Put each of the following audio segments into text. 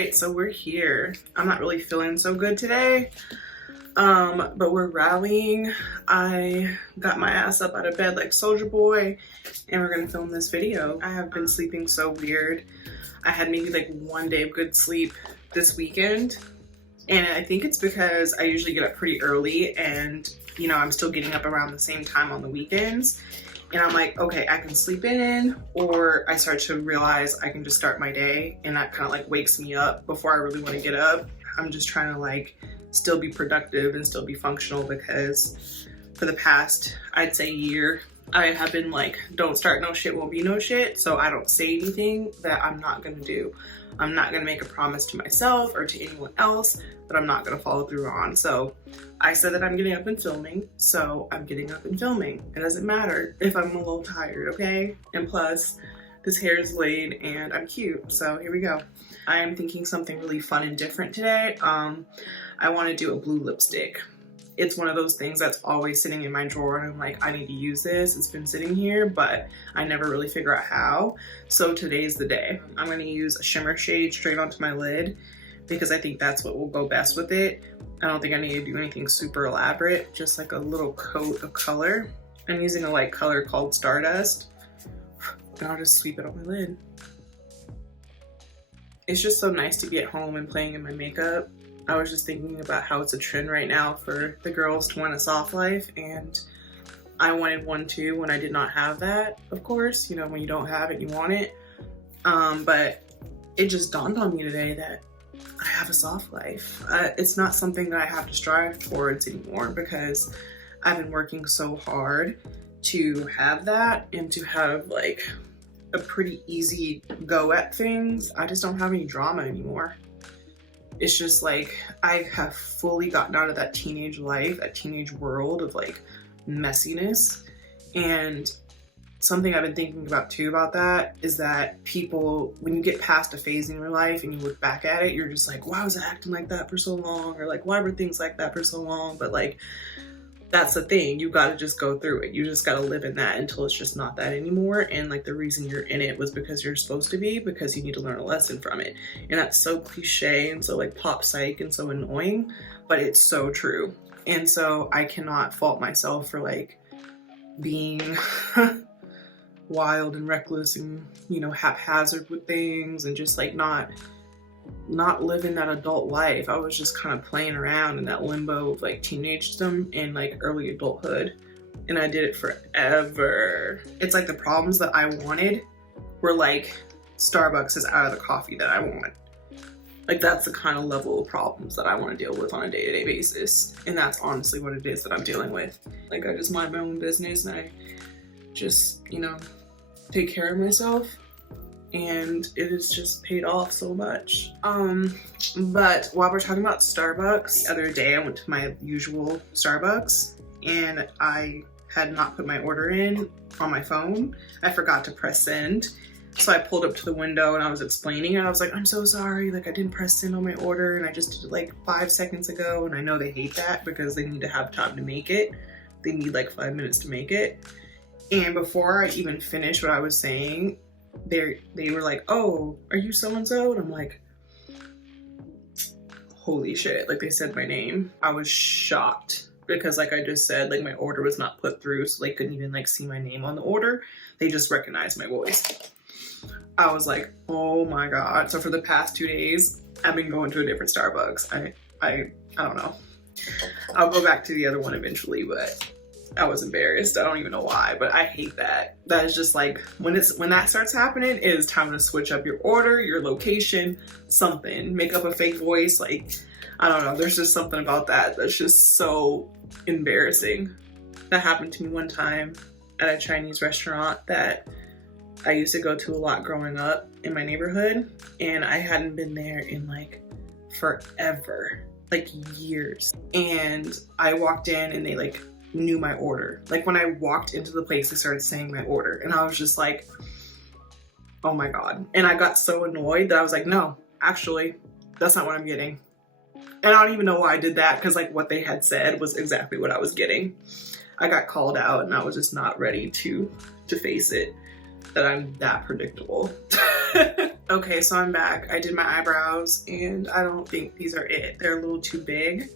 right, so we're here. I'm not really feeling so good today, but we're rallying. I got my ass up out of bed like Soldier Boy, and we're gonna film this video. I have been sleeping so weird. I had maybe like 1 day of good sleep this weekend, and I think it's because I usually get up pretty early, and you know, I'm still getting up around the same time on the weekends. And I'm like, okay, I can sleep in, or I start to realize I can just start my day, and that kind of like wakes me up before I really want to get up. I'm just trying to like still be productive and still be functional, because for the past, I'd say year, I have been like, don't start no shit, won't be no shit. So I don't say anything that I'm not gonna do. I'm not gonna make a promise to myself or to anyone else that I'm not gonna follow through on. So I said that I'm getting up and filming, so I'm getting up and filming. It doesn't matter if I'm a little tired, okay? And plus, this hair is laid and I'm cute, so here we go. I am thinking something really fun and different today. I wanna do a blue lipstick. It's one of those things that's always sitting in my drawer, and I'm like, I need to use this. It's been sitting here, but I never really figure out how. So today's the day. I'm gonna use a shimmer shade straight onto my lid, because I think that's what will go best with it. I don't think I need to do anything super elaborate, just like a little coat of color. I'm using a light color called Stardust, and I'll just sweep it on my lid. It's just so nice to be at home and playing in my makeup. I was just thinking about how it's a trend right now for the girls to want a soft life, and I wanted one too when I did not have that, of course. You know, when you don't have it, you want it. But it just dawned on me today that I have a soft life. It's not something that I have to strive towards anymore, because I've been working so hard to have that and to have like a pretty easy go at things. I just don't have any drama anymore. It's just like I have fully gotten out of that teenage life, that teenage world of like messiness. And something I've been thinking about too about that is that people, when you get past a phase in your life and you look back at it, you're just like, why was I acting like that for so long? Or like, why were things like that for so long? But like, that's the thing, you gotta just go through it. You just gotta live in that until it's just not that anymore. And like the reason you're in it was because you're supposed to be, because you need to learn a lesson from it. And that's so cliche and so like pop psych and so annoying, but it's so true. And so I cannot fault myself for like being wild and reckless and, you know, haphazard with things, and just like not living that adult life. I was just kind of playing around in that limbo of like teenagedom and like early adulthood, and I did it forever. It's like the problems that I wanted were like Starbucks is out of the coffee that I want. Like that's the kind of level of problems that I want to deal with on a day-to-day basis, and that's honestly what it is that I'm dealing with. Like I just mind my own business, and I just, you know, take care of myself, and it has just paid off so much. But while we're talking about Starbucks, the other day I went to my usual Starbucks, and I had not put my order in on my phone. I forgot to press send. So I pulled up to the window and I was explaining, and I was like, I'm so sorry, like I didn't press send on my order, and I just did it like 5 seconds ago. And I know they hate that because they need to have time to make it. They need like 5 minutes to make it. And before I even finished what I was saying, they were like, oh, are you so-and-so? And I'm like, holy shit, like they said my name. I was shocked because like I just said, like my order was not put through, so they couldn't even like see my name on the order. They just recognized my voice. I was like, oh my God. So for the past 2 days, I've been going to a different Starbucks. I don't know. I'll go back to the other one eventually, but I was embarrassed. I don't even know why, but I hate that. That is just like, when that starts happening, it is time to switch up your order, your location, something. Make up a fake voice. Like, I don't know. There's just something about that that's just so embarrassing. That happened to me one time at a Chinese restaurant that I used to go to a lot growing up in my neighborhood, and I hadn't been there in like forever, like years. And I walked in and they like knew my order. Like when I walked into the place, they started saying my order, and I was just like, oh my God. And I got so annoyed that I was like, no, actually, that's not what I'm getting. And I don't even know why I did that, because like what they had said was exactly what I was getting. I got called out, and I was just not ready to face it, that I'm that predictable. Okay, so I'm back. I did my eyebrows and I don't think these are it. They're a little too big,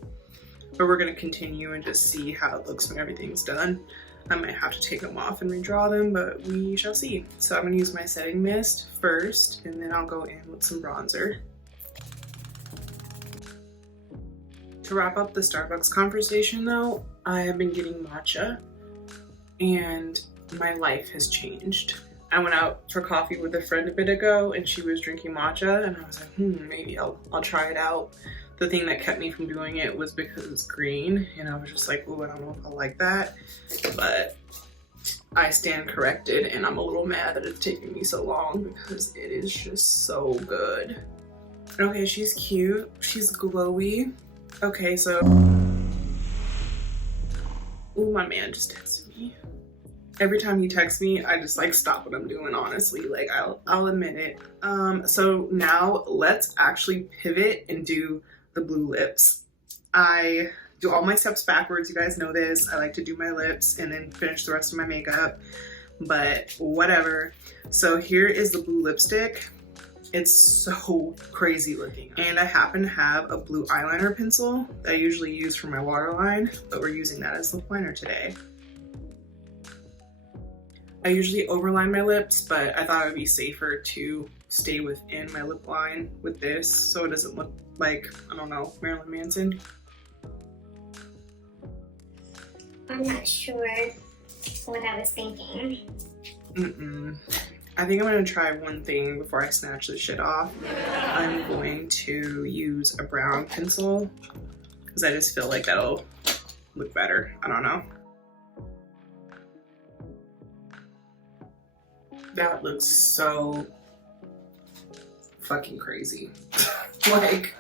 but we're gonna continue and just see how it looks when everything's done. I might have to take them off and redraw them, but we shall see. So I'm gonna use my setting mist first, and then I'll go in with some bronzer. To wrap up the Starbucks conversation though, I have been getting matcha and my life has changed. I went out for coffee with a friend a bit ago and she was drinking matcha and I was like, maybe I'll try it out. The thing that kept me from doing it was because it's green and I was just like, ooh, I don't know if I like that. But I stand corrected and I'm a little mad that it's taking me so long because it is just so good. Okay, she's cute. She's glowy. Okay, so, ooh, my man just texted me. Every time he texts me, I just like stop what I'm doing, honestly. Like, I'll admit it. So now let's actually pivot and do the blue lips. I do all my steps backwards. You guys know this. I like to do my lips and then finish the rest of my makeup, but whatever. So here is the blue lipstick. It's so crazy looking. And I happen to have a blue eyeliner pencil that I usually use for my waterline, but we're using that as lip liner today. I usually overline my lips, but I thought it would be safer to stay within my lip line with this so it doesn't look like, I don't know, Marilyn Manson. I'm not sure what I was thinking. I think I'm gonna try one thing before I snatch this shit off. I'm going to use a brown pencil because I just feel like that'll look better. I don't know. That looks so fucking crazy. Like,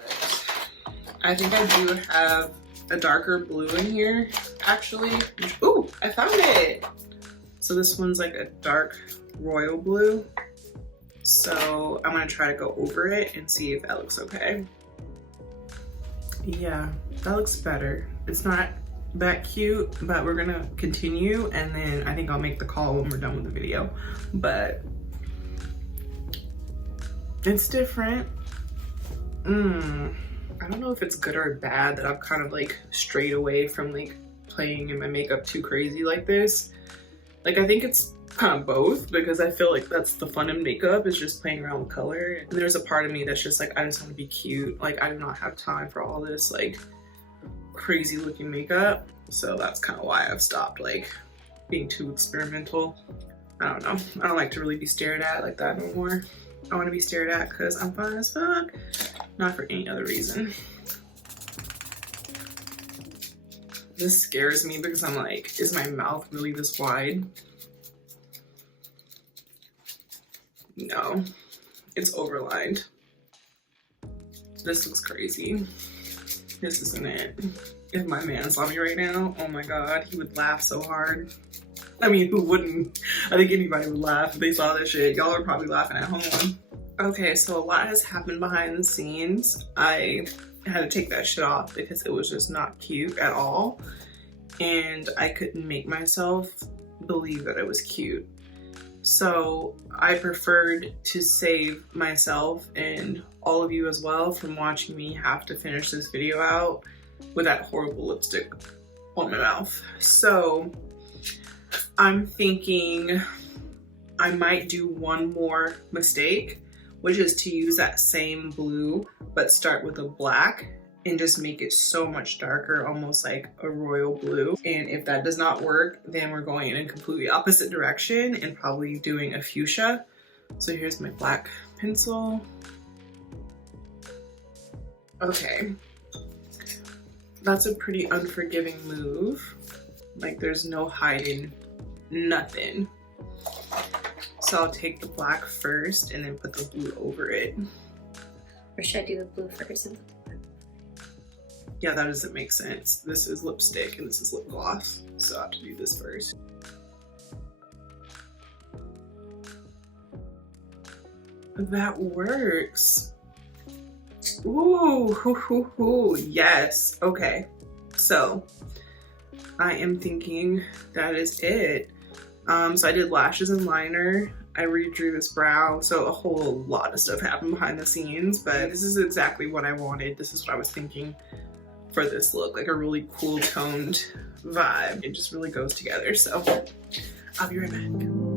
I think I do have a darker blue in here, actually. Ooh, I found it! So this one's like a dark royal blue. So I'm gonna try to go over it and see if that looks okay. Yeah, that looks better. It's not that cute, but we're gonna continue and then I think I'll make the call when we're done with the video. But it's different. I don't know if it's good or bad that I've kind of like strayed away from like playing in my makeup too crazy like this. Like, I think it's kind of both because I feel like that's the fun in makeup, is just playing around with color. And there's a part of me that's just like, I just want to be cute. Like, I do not have time for all this like crazy looking makeup. So that's kind of why I've stopped like being too experimental. I don't know. I don't like to really be stared at like that no more. I want to be stared at because I'm fine as fuck, not for any other reason. This scares me because I'm like, is my mouth really this wide? No, it's overlined. This looks crazy. This isn't it. If my man saw me right now, oh my god, he would laugh so hard. I mean, who wouldn't? I think anybody would laugh if they saw this shit. Y'all are probably laughing at home. Okay, so a lot has happened behind the scenes. I had to take that shit off because it was just not cute at all. And I couldn't make myself believe that it was cute. So I preferred to save myself and all of you as well from watching me have to finish this video out with that horrible lipstick on my mouth. So I'm thinking I might do one more mistake, which is to use that same blue, but start with a black and just make it so much darker, almost like a royal blue. And if that does not work, then we're going in a completely opposite direction and probably doing a fuchsia. So here's my black pencil. Okay. That's a pretty unforgiving move. Like, there's no hiding, nothing. So I'll take the black first and then put the blue over it. Or should I do the blue first? Yeah, that doesn't make sense. This is lipstick and this is lip gloss. So I have to do this first. That works. Ooh, hoo, hoo, hoo. Yes. Okay. So I am thinking that is it. So I did lashes and liner. I redrew this brow, so a whole lot of stuff happened behind the scenes, but this is exactly what I wanted. This is what I was thinking for this look, like a really cool toned vibe. It just really goes together, so I'll be right back.